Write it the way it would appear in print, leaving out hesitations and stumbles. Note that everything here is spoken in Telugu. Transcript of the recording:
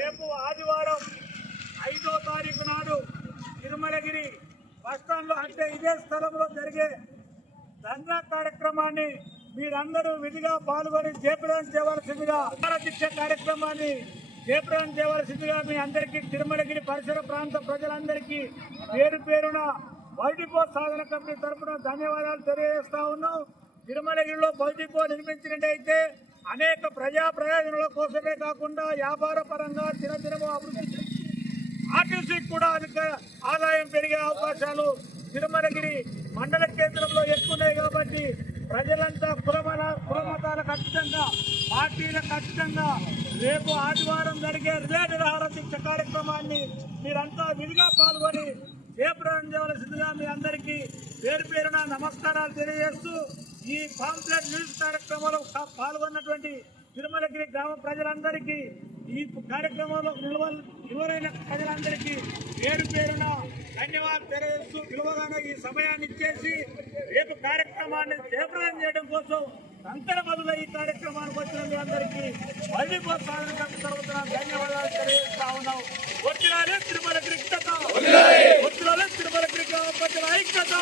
రేపు ఆదివారం 5వ తారీఖు నాడు తిరుమలగిరి బస్టాండ్లో అంటే ఇదే స్థలంలో జరిగే ధర్నా కార్యక్రమాన్ని మీరందరూ విధిగా పాల్గొని జయప్రదం చేయవలసిందిగా దీక్ష కార్యక్రమాన్ని జయప్రదం చేయవలసిందిగా మీ అందరికీ తిరుమలగిరి పరిసర ప్రాంత ప్రజలందరికీ పేరు పేరున వరల్డ్ డిపో సాధన కమిటీ తరఫున ధన్యవాదాలు తెలియజేస్తా ఉన్నాం. తిరుమలగిరిలో వరల్డ్ డిపో నిర్మించినట్టయితే అనేక ప్రజా ప్రయోజనాల కోసమే కాకుండా వ్యాపార పరంగా దినదినము అభివృద్ధి ఆర్టీసీకి కూడా అధిక ఆదాయం పెరిగే అవకాశాలు తిరుమలగిరి మండల కేంద్రంలో ఎక్కున్నాయి. కాబట్టి ప్రజలంతా కులమతాలకు అతీతంగా పార్టీలకు అతీతంగా రేపు ఆదివారం జరిగే రిలే నిరాహార దీక్ష కార్యక్రమాన్ని మీరంతా విధిగా పాల్గొని జయప్రదం చేయవలసిందిగా మీ అందరికీ పేరు పేరున నమస్కారాలు తెలియజేస్తూ ఈ పాంప్లెట్ న్యూస్ కార్యక్రమంలో పాల్గొన్నటువంటి తిరుమలగిరి గ్రామ ప్రజలందరికీ ఈ కార్యక్రమంలో నిలువైన ప్రజలందరికీ పేరు పేరున ధన్యవాదాలు తెలియజేస్తూ విలువగానే ఈ సమయాన్ని ఇచ్చేసి రేపు కార్యక్రమాన్ని జయప్రదం చేయడం కోసం అంతర బదులు ఈ కార్యక్రమానికి వచ్చిన మీ అందరికీ మళ్ళీ సాధన కమిటీ తరపున ధన్యవాదాలు తెలియజేస్తా ఉన్నాం. వచ్చినారే తిరుమలగిరి ఐక్యత, వచ్చినారే తిరుమలగిరి గ్రామ ప్రజల ఐక్యత.